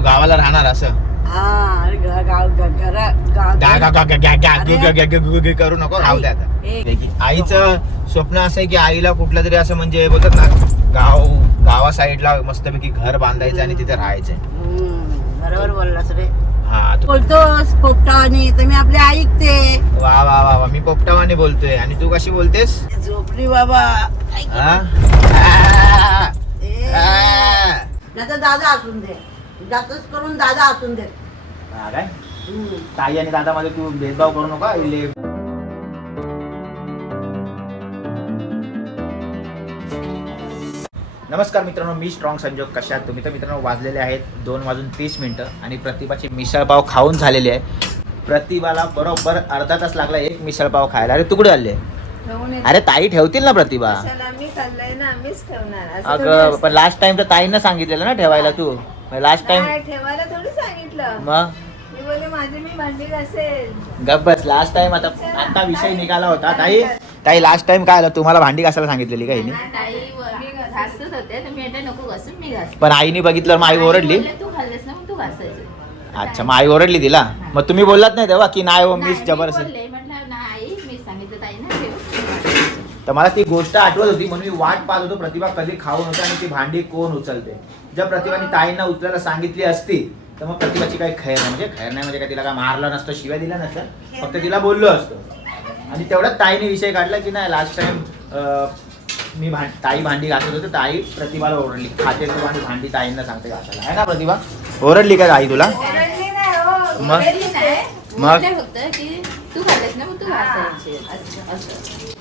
तू गावाला राहणार असं करू नको, राहू दे आता. आईचं स्वप्न असं आहे की आईला कुठलं तरी असं म्हणजे बोलतात ना गावा साईडला मस्तपैकी घर बांधायचं आणि तिथे राहायचंय. बरोबर बोललास रे. हा बोलतोस पोपटावानी तर मी आपले ऐकते. वा वा वा वा, मी पोपटावाने बोलतोय आणि तू कशी बोलतेस? झोपली बाबा. नाही तर दादा असून दे, जास्तच करून दादा असून दे. काय ताई आणि दादा मध्ये तू भेदभाव करू नका. नमस्कार मित्रांनो, मी स्ट्रॉंग संजोग. कशा आहात तुम्ही? तर मित्रांनो वाजलेले आहेत 2:30 आणि प्रतिभाची मिसळपाव खाऊन झालेली आहे. प्रतिभाला बरोबर अर्धा तास लागला एक मिसळपाव खायला. अरे तुकडे आले. अरे ताई ठेवतील ना प्रतिभा. अगं पण लास्ट टाइम तर ताईनं सांगितलेलं ना ठेवायला. तू लास्ट टाइम ठेवायला थोडी सांगितलं. मग मी बोलले माझी मी भांडी घासेल. गप बस. लास्ट टाइम आता विषय निघाला होता. ताई लास्ट टाइम काय आलं, तुम्हाला भांडी घासायला सांगितलेली का हिने? घासत होते तर मी नको घासून मी घास. पण आईने बघितलं मग आई ओरडली. तू खाल्लेस ना मग तू घासायचं. अच्छा, मग आई ओरडली तिला. मग तुम्ही बोललात नाही तेव्हा की नाही हो मीच जबरदस्ती? म्हटलं ना आई मी सांगितलं ताई ना ठेव. तर मला ती गोष्ट आठवत होती म्हणून मी वाट पाहत होतो प्रतिभा कधी खाऊन होते आणि ती भांडी कोण उचलते. जर प्रतिभाने ताईंना उचलायला सांगितली असती तर मग प्रतिभाची काही खैर नाही म्हणजे काय तिला काय मारलं नसतं, शिव्या दिल्या नसतं, फक्त तिला बोललो असतो. आणि तेवढ्यात ताईने विषय काढला की नाही लास्ट टाइम मी ताई भांडी घासत होते, ताई प्रतिभाला ओरडली खाते तू आणि भांडी ताईंना सांगते घासायला. आहे ना प्रतिभा? ओरडली का आई तुला? ओरडली नाही हो, मग? ओरडली नाही. मग? बोलले फक्त की तू खाल्लेस ना मग तू घासायची असं.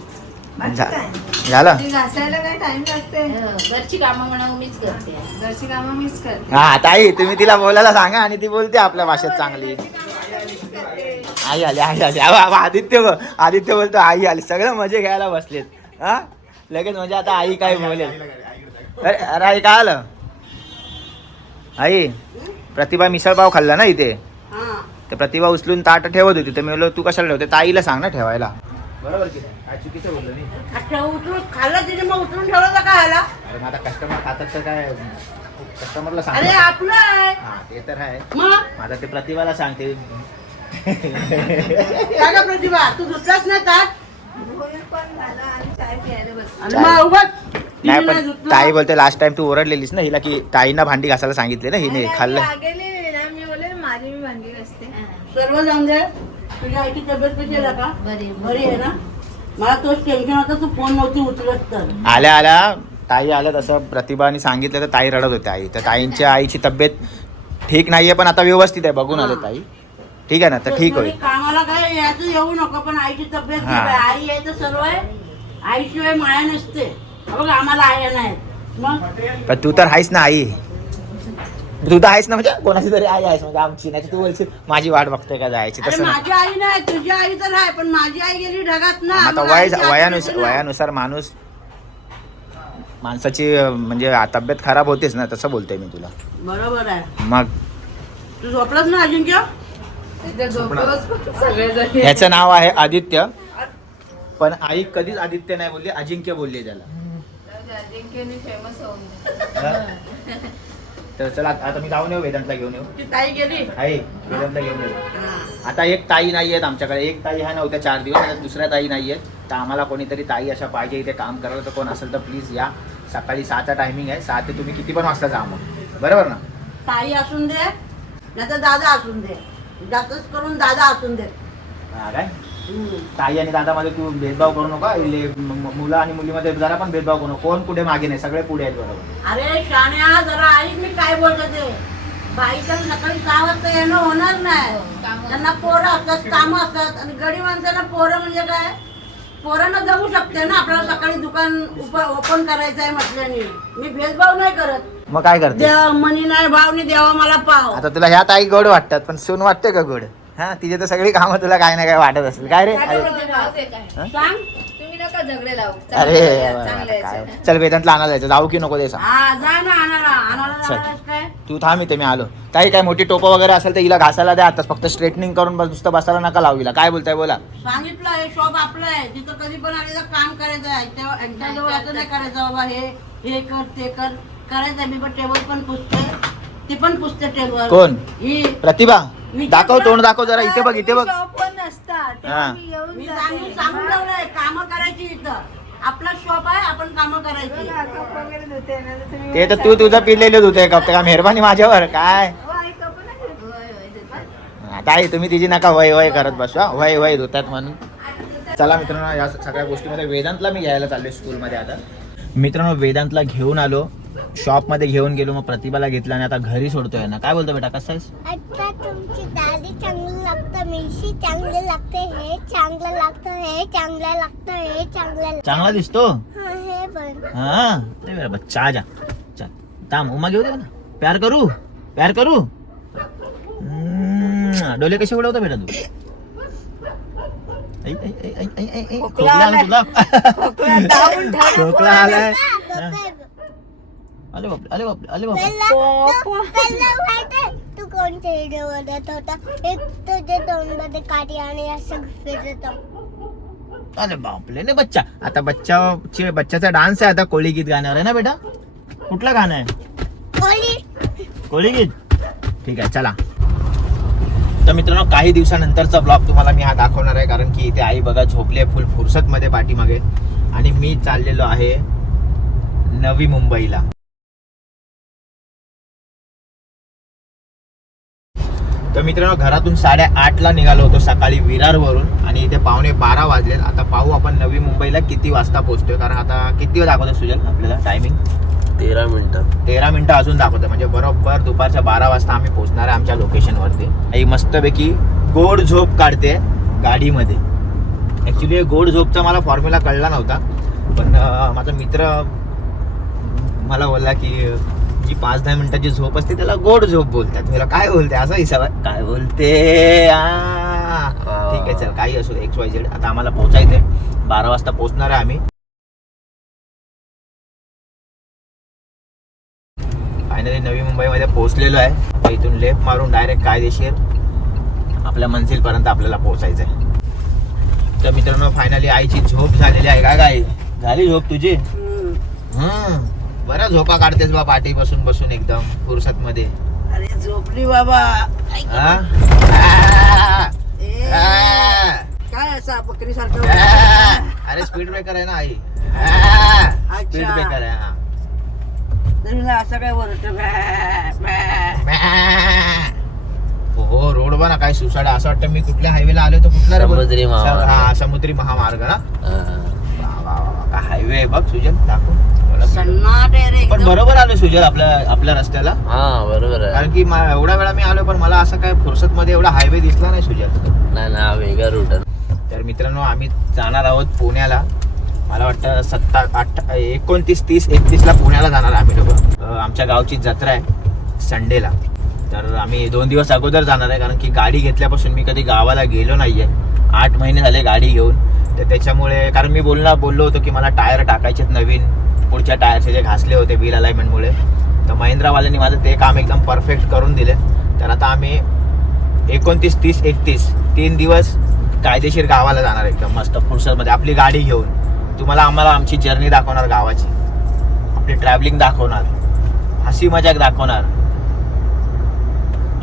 झालं. घासायला काय टाइम लागते? घरची कामं म्हणा मीच करते. घरची कामं मीच करते. हा ताई तुम्ही तिला बोलायला सांगा आणि ती बोलते आपल्या भाषेत चांगली. आई आली. आदित्य बोलतो आई आली. सगळं मजे घ्यायला बसलेत. हा लगेच म्हणजे आता आई काय बोलेल. अरे आई काय आलं? आई प्रतिभा मिसळपाव खाल्ला ना इथे, तर प्रतिभा उचलून ताट ठेवत होती. तर मी बोललो तू कशाला ठेवते? ताईला सांग ना ठेवायला. बरोबर की नाही? काय चुकीचं बोललो नाही. उचलून खाल्लं तिने मग उचलून ठेवलं का काय आला? अरे माझा कस्टमर खातात तर काय कस्टमरला सांग. अरे आपलं आहे. हा ते तर आहे. मग माझा ते प्रतिभाला सांगते. काय का प्रतिभा तू धुतलाच नाही ताट? पण झालं आणि चाय प्यायला बस. आणि मग उगाच तिने नाही नाही पण धुतलं. ताई बोलते लास्ट टाइम तू ओरडलेलीस ना हिला की ताईंना भांडी घासायला सांगितले ना हिने खाल्लं. मी बोलले माझी मी भांडी घासते. सर्व चांगले. तुझ्या आईची तब्येत कशी आहे का? बरी आहे ना? मला तोच टेन्शन होतं तू फोन नव्हती उचलत तर. आल्या ताई आल्या तसं प्रतिभाने सांगितलं तर ताई रडत होते. आई तर ताईंच्या आईची तब्येत ठीक नाहीये पण आता व्यवस्थित आहे. बघून आले ताई. ठीक आहे ना? तर ठीक होईल. कामाला काय याचं येऊ नको पण आईची तब्येत ठीक आहे. आई आहे तर सर्व आहे. आईशिवाय माया नसते. बघ आम्हाला आया नाहीत. मग पण तू तर आहेस ना आई. तू तर आहेस ना म्हणजे कोणाची तरी आई आहेस म्हणजे आमची. नाही तू बोलशील माझी वाट बघतोय का जायची. अरे तसं नाही. माझी आई नाही तुझी आई तर आहे पण माझी आई गेली ढगात ना. आता मला आईची आठवण येते ना. वयानुसार माणसाची म्हणजे तब्येत खराब होतेच ना. तसं बोलतोय मी तुला. बरोबर आहे. मग तू झोपलास ना अजिंक्य? ह्याचं नाव आहे आदित्य पण आई कधीच आदित्य नाही बोलली, अजिंक्य बोलली त्याला. फेमस होऊन तर चला आता मी जाऊन येऊ वेदांतला घेऊन येऊ. ती ताई गेली. आहे वेदांतला घेऊन येऊ. आता एक ताई नाही आहेत आमच्याकडे. एक ताई ह्या नव्हत्या 4 दिवस. आता दुसऱ्या ताई नाही आहेत. तर आम्हाला कोणीतरी ताई अशा पाहिजे इथे काम करायला. तर कोण असेल तर प्लीज या. सकाळी 6चा टायमिंग आहे. 6 ते तुम्ही किती पण वाजता जा मग. बरोबर ना? ताई असून दे नाही तर दादा असून दे. जास्तच करून दादा असून दे. हा काय ताई आणि दादामध्ये तू भेदभाव करू नका. मुलं आणि मुलीमध्ये जरा पण भेदभाव करू नका. कोण पुढे मागे नाही, सगळे पुढे आहेत. बरोबर. अरे शाण्या जरा ऐक मी काय बोलतो ते. बाईचं सकाळी 6 वाजता येणं होणार नाही. त्यांना पोरं असतात, कामं असतात आणि गडी माणसाला पोरं म्हणजे काय पोरांना जमू शकते ना. आपल्याला सकाळी दुकान ओपन करायचं आहे म्हटल्याने मी भेदभाव नाही करत. मग काय करते? देव मनी नाही भावनी देवा मला पाव. आता तुला ह्या ताई गोड वाटतात पण सून वाटते का गोड? हा तिचे तर सगळी कामं तुला काय ना काय वाटत असेल. काय रे? सांग. तुम्ही नका झगडे लावू. अरे चांगले काय चल वेदांतला आणायला जायचं. जाऊ की नको ते सांग. हा जा ना आणायला चल. जाणारच काय. तू थांब इथे मी आलो. ताई काय मोठी टोपं वगैरे असेल तर हिला घासायला द्या. आताच फक्त स्ट्रेटनिंग करून बस नुसतं बसायला नका लावू हिला. काय बोलताय बोला. सांगितलं हे शॉप आपलं आहे. तिथं कधी पण आले तर काम करायचं आहे. तेव्हा एकदा जवळ असं नाही करायचं बाबा हे कर ते कर करायचं. मी पण टेबल पण पुसते ती पण पुस्तक टेबल कोण? ही प्रतिभा विचार दाखव, करा. तोंड दाखव जरा, इथे बघ, इथे बघ. शॉप पण नसतात हा. मी येऊन मी जाते. सांगून ठेवलंय कामं करायची इथं. आपला शॉप आहे, आपण कामं करायची. बघा, कप वगैरे धुते ना, तर तुम्ही ते तर तू तुझं पिलेलं होते कप का मेहरबानी माझ्यावर काय. हो, आई कप नाही धुत. होय, होय, धुतात. आता आई तुम्ही तिची नका वय वय करत बसवा, वय वय धुतात म्हणून. चला मित्रांनो, या सगळ्या गोष्टीमध्ये वेदांतला मी घ्यायला चाललोय स्कूलमध्ये. आता मित्रांनो वेदांतला घेऊन आलो, शॉपमध्ये घेऊन गेलो, मग प्रतिभाला घेतला आणि आता घरी सोडतोय ना. काय बोलतो बेटा, कसं आहेस? आता तुमची दाढी चांगली लागतं, मिरची चांगली लागते, हे चांगलं लागतं, हे चांगलं लागतं, हे चांगलं लागतं. चांगला दिसतो. हा, हे पण हा ते मेरा बच्चा जा. चल थांब, उमा घेऊ दे ना. प्यार करू, प्यार करू. डोले कसे उडवतो बेटा तू? ऐ, ऐ, ऐ, ऐ, ऐ, ऐ, ऐ. खोकला आला तुला? खोकला आलाय. हा. अरे बापरे, अरे बापरे, अरे बापरे. पहिला माहितीये तू कोणत्या व्हिडिओ बनत होता? एक तुझ्या तोंडमध्ये काठी आणि असं फिरत होतं. अरे बापले ने बच्चा. आता बच्चाचा डान्स आहे आता कोळी गीत गाण्यावर आहे ना बेटा. कुठलं गाणं आहे? कोळी गीत. ठीक आहे चला. तर मित्रांनो काही दिवसानंतरचा ब्लॉग तुम्हाला मी हा दाखवणार आहे, कारण की इथे आई बघा झोपली आहे फुल फुरसत मध्ये पाठीमागे, आणि मी चाललेलो आहे नवी मुंबईला. तर मित्रांनो घरातून 8:30ला निघालो होतो सकाळी विरारवरून, आणि इथे 11:15 वाजलेत. आता पाहू आपण नवी मुंबईला किती वाजता पोहोचतोय, कारण आता किती वेळ दाखवतो सुजल आपल्याला टायमिंग? 13 मिनिटं. 13 मिनिटं अजून दाखवतं, म्हणजे बरोबर दुपारच्या 12 वाजता आम्ही पोहोचणार आहे आमच्या लोकेशनवरती. आई मस्तपैकी गोड झोप काढते गाडीमध्ये. ॲक्च्युली गोड झोपचा मला फॉर्म्युला कळला नव्हता, पण माझा मित्र मला बोलला की जी 5-10 मिनिटाची झोप असते त्याला गोड झोप बोलतात. मला काय बोलते असा हिसाब आहे, काय बोलते. ठीक आहे चल काही असो XYZ. आता आम्हाला पोहोचायचंय, 12 वाजता पोहोचणार आहे आम्ही. फायनली नवी मुंबईमध्ये पोहोचलेलो आहे. आता इथून लेफ्ट मारून डायरेक्ट कायदेशीर आपल्या मंजिलपर्यंत आपल्याला पोहोचायचं आहे. तर मित्रांनो फायनली आईची झोप झालेली आहे. काय काय झाली झोप तुझी? बरं झोपा काढतेस बा पाठी बसून बसून एकदम फुरसत मध्ये. अरे झोपली बाबा. काय असा बकरी सारखं? अरे स्पीड ब्रेकर आहे ना आई. स्पीड अच्छा. ब्रेकर आहे हा. तरीला असं काय बोलतो? हो रोड बना काय सुसाड. असं वाटतं मी कुठल्या हायवेला आलो तर कुठला रे? समुद्री महामार्ग. हा समुद्री महामार्ग ना. वा वा वा काय हायवे आहे बघ सुजल दाखव. सन्नाट आहे रे पण एकदम. बरोबर आलो सुजल आपल्या रस्त्याला. हा बरोबर आहे. कारण की एवढ्या वेळा मी आलो पण मला असं काय फुरसत मध्ये एवढा हायवे दिसला नाही सुजल. नाही ना वेगळा रूट आहे. तर मित्रांनो आम्ही जाणार आहोत पुण्याला. मला वाटतं 29, 30, 31ला पुण्याला जाणार आम्ही लोक. आमच्या गावची जत्रा आहे संडेला, तर आम्ही 2 दिवस अगोदर जाणार आहे. कारण की गाडी घेतल्यापासून मी कधी गावाला गेलो नाहीये. 8 महिने झाले गाडी घेऊन. तर त्याच्यामुळे कारण मी बोललो होतो की मला टायर टाकायचे नवीन, पुढच्या टायरचे जे घासले होते व्हील अलाइनमेंटमुळे. तर महिंद्रावाल्यांनी माझं ते काम एकदम परफेक्ट करून दिले. तर आता आम्ही 29, 30, 31 3 दिवस कायदेशीर गावाला जाणार एकदम मस्त फुरसतमध्ये आपली गाडी घेऊन. आम्हाला आमची जर्नी दाखवणार गावाची, आपली ट्रॅव्हलिंग दाखवणार, हसी मजाक दाखवणार.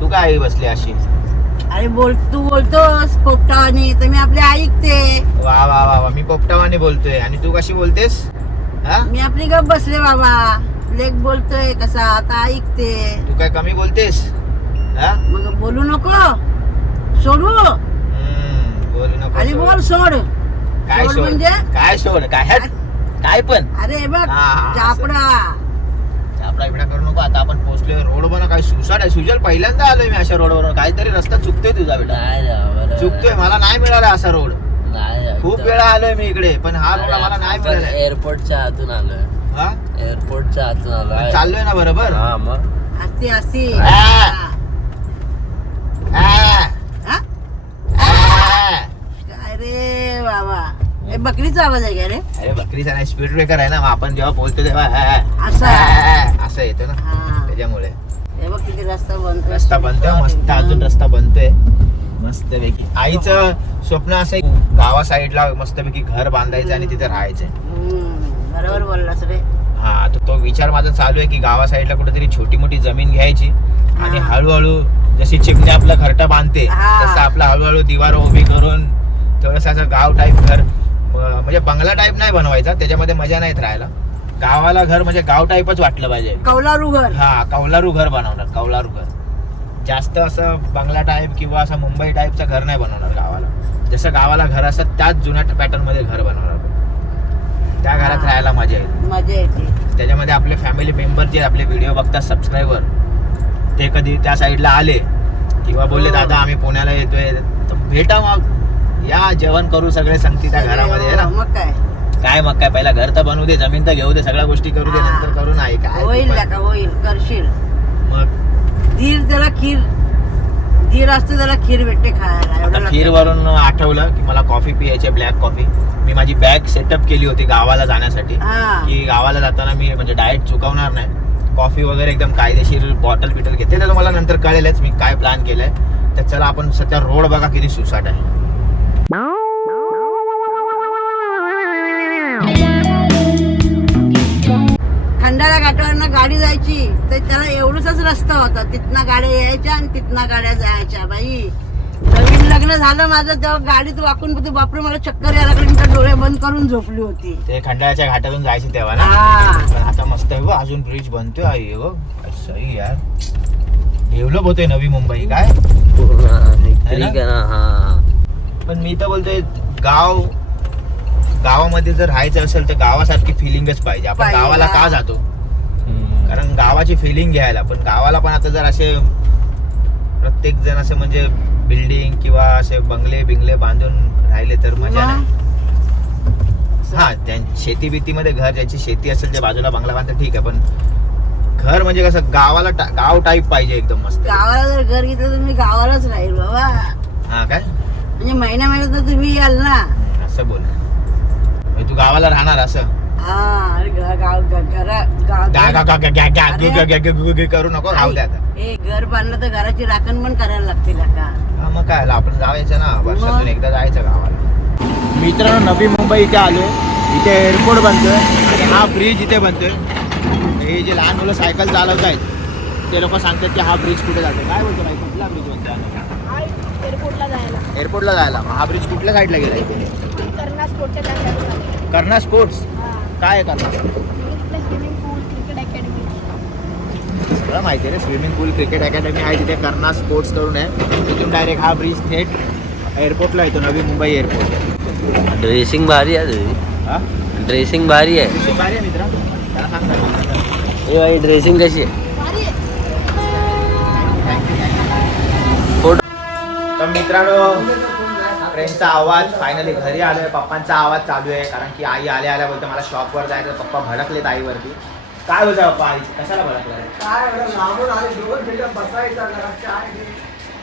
तू काय बसली अशी? अरे तू बोलतोस पोपटावानी तर मी आपली ऐकते. वा वा वा वा मी पोपटावानी बोलतोय आणि तू कशी बोलतेस? हा मी आपली गप बसले बाबा. लेक बोलतोय कसा आता ऐकते. तू काय कमी बोलतेस? हा मग बोलू नको, सोडू. बोलू नको. आणि बोल सोड. काय सोड सोड म्हणजे? काय सोड काय पण अरे बघ हा, चापडा. आपला इकडे करू नको. आता आपण पोहोचलोय रोड बना काय सुसाट आहे सुजल. पहिल्यांदा आलोय मी अशा रोडवर. काहीतरी रस्ता चुकतोय तुझा बेटा. नाही ना, बरोबर. चुकतोय, मला नाही मिळाला असा रोड. नाही खूप एकदम. वेळा आलोय मी इकडे पण हा रोड मला नाही आपण मिळाला. एअरपोर्टच्या आतून आलोय. हा एअरपोर्टच्या आतून आलोय. चाललोय ना बरोबर. हा मग असती असती. आ. आ. हा? आ. काय रे बाबा, हे बकरीचा आवाज आहे का रे? अरे बकरीचा नाही, स्पीड ब्रेकर आहे ना. मग आपण जेव्हा बोलतो तेव्हा असं. असं येतो ना, हा. त्याच्यामुळे. हे बघ किती रस्ता बनतोय. रस्ता बनतोय मस्त, अजून रस्ता बनतोय मस्त पैकी. आईचं स्वप्न असं आहे गावा साईडला मस्तपैकी घर बांधायचं आणि तिथे राहायचंय. बरोबर बोललास रे. हा तो विचार माझा चालू आहे की गावा साईडला कुठेतरी छोटी मोठी जमीन घ्यायची आणि हळूहळू जशी चिमणी आपलं घरटं बांधते हा. तसं आपलं हळूहळू दिवार उभी करून थोडंसं असं गाव टाईप घर म्हणजे बंगला टाईप नाही बनवायचा, त्याच्यामध्ये मजा नाहीत राहायला. गावाला घर म्हणजे गाव टाईपच वाटलं पाहिजे. कौलारू घर. हा, कौलारू घर बनवणार, कौलारू घर. जास्त असं बंगला टाईप किंवा असं मुंबई टाईपचं घर नाही बनवणार गावाला. जसं गावाला घर असतं त्याच जुन्या पॅटर्न मध्ये घर बनवणार. त्या घरात राहायला मजा येते. मजा येते. त्याच्यामध्ये आपले फॅमिली मेंबर जे आपले व्हिडिओ बघतात, सबस्क्रायबर, ते कधी त्या साईडला आले किंवा बोलले दादा आम्ही पुण्याला येतोय तर भेटा, मग या जेवण करू सगळे संगती त्या घरामध्ये आहे ना. मग काय मग काय पहिला घर तर बनवू दे, जमीन तर घेऊ दे, सगळ्या गोष्टी करू दे, नंतर करू नाही काय होईल का होईल, करशील. मग धीर त्याला खीर, धीर असते त्याला खीर भेटते खायला. एवढं आता खीर वरून आठवलं की मला कॉफी पियायची, ब्लॅक कॉफी. मी माझी बॅग सेटअप केली होती गावाला जाण्यासाठी, हा. की गावाला जाताना मी म्हणजे डाएट चुकवणार नाही, कॉफी वगैरे एकदम कायदेशीर बॉटल बिटल घेते. तर तुम्हाला नंतर कळेलच मी काय प्लॅन केलाय. तर चला आपण सध्या रोड बघा किती सुसाट आहे. खंडाळा घाटावरनं गाडी जायची तर त्याला एवढंच रस्ता होता. तिथनं गाड्या यायच्या आणि तिथनं गाड्या जायच्या. बाई नवीन लग्न झालं माझं तेव्हा गाडीत वाकून बापरे मला चक्कर यायला लागली. मी तर डोळे बंद करून झोपली होती. ते खंडाळ्याच्या घाटातून जायची तेव्हा ना. हा. पण आता मस्त आहे गो, अजून ब्रिज बनतोय. आई गो सही यार, डेव्हलप होतोय नवी मुंबई. काय ठीक आहे ना. हा, पण मी तर बोलतोय गावामध्ये जर राहायचं असेल तर गावासारखी फिलिंगच पाहिजे. आपण पाहिजे, गावाला हा. का जातो, कारण गावाची फिलिंग घ्यायला. पण गावाला पण आता जर असे प्रत्येक जण असे म्हणजे बिल्डिंग किंवा असे बंगले बिंगले बांधून राहिले तर मजा नाही. हा, शेती बितीमध्ये घर, ज्याची शेती असेल ते बाजूला बंगला बांधतात ठीक आहे, पण घर म्हणजे कसं गावाला गाव टाईप पाहिजे एकदम मस्त. गावाला जर घर घेतलं तर मी गावालाच राहील बाबा. हा काय म्हणजे महिन्या तर तुम्ही याल ना. असं बोल, म्हणजे तू गावाला राहणार असं. हा. अरे करू नको, राहू दे आता. हे घर बांधलं तर घराची राखण पण करायला लागते का. हा, मग काय आपण जायचं ना, वर्षातून एकदा जायचं गावाला. मित्रांनो, नवी मुंबई इथे आलोय. इथे एअरपोर्ट बनतोय आणि हा ब्रिज इथे बनतोय. हे जे लहान मुलं सायकल चालवत आहेत ते लोक सांगतात की हा ब्रिज कुठे जातो. काय बोलतो भाई, कुठला ब्रिज बनतोय? एअरपोर्टला जायला. हा ब्रिज कुठल्या साईडला गेला इथे? कर्णा स्पोर्ट्स. काय आहे कर्णा? सगळं माहिती आहे रे. स्विमिंग पूल, क्रिकेट अकॅडमी आहे तिथे. कर्णा स्पोर्ट्स करून आहे. तिथून डायरेक्ट हा ब्रिज थेट एअरपोर्टला येतो, नवी मुंबई एअरपोर्ट. ड्रेसिंग भारी आहे तुझी. हा, ड्रेसिंग भारी आहे. ड्रेसिंग भारी आहे मित्रा. त्याला सांग ना. ए भाई, ड्रेसिंग कशी आहे? तर मित्रांनो, ट्रेनचा आवाज, फायनली घरी आलोय. पप्पांचा आवाज चालू आहे कारण की आई आल्या आल्या बोलते मला शॉपवर जायचं. पप्पा भडकलेत आईवरती. काय बोलताय पप्पा, आई कशाला भडकलाय? काय बरं लांबून आले, 2 मिनिटं बसायचा घरात चहा घे.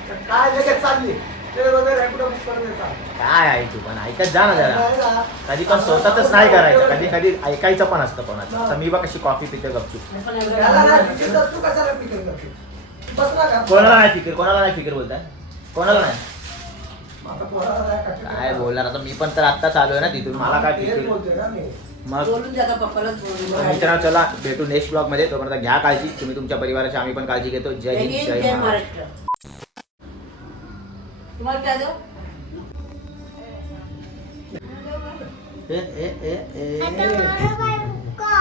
तर काय लगेच चालली ते वगैरे रॅपिडो बुक करून येतात. काय आई तू पण ऐकत जा ना जरा. कधी पण स्वतःच नाही करायचं, कधी कधी ऐकायचं पण असतं कोणाचं. तर मी बघ कशी कॉफी पिते गपचूप. त्याला नाही फिकीर तर तू कशाला फिकीर करते? बसला का? कोणाला नाही फिकीर, कोणाला नाही फिकीर बोलताय? कोणाला नाही? आता पोराला नाही का? काय बोलणार आता, मी पण तर आत्ता चालू आहे ना तिथून. मला काय तेच फिकीर. बोलतोय ना मी. मग बोलून जाता पप्पालाच बोलून. मित्रांनो, चला भेटू नेक्स्ट ब्लॉग मध्ये. तोपर्यंत घ्या काळजी. तुम्ही तुमच्या परिवाराची, आम्ही पण काळजी घेतो. जय हिंद, जय महाराष्ट्र. महाराष्ट्र. तुम्हाला काय देऊ? ए, ए, ए, ए. आता मला काय का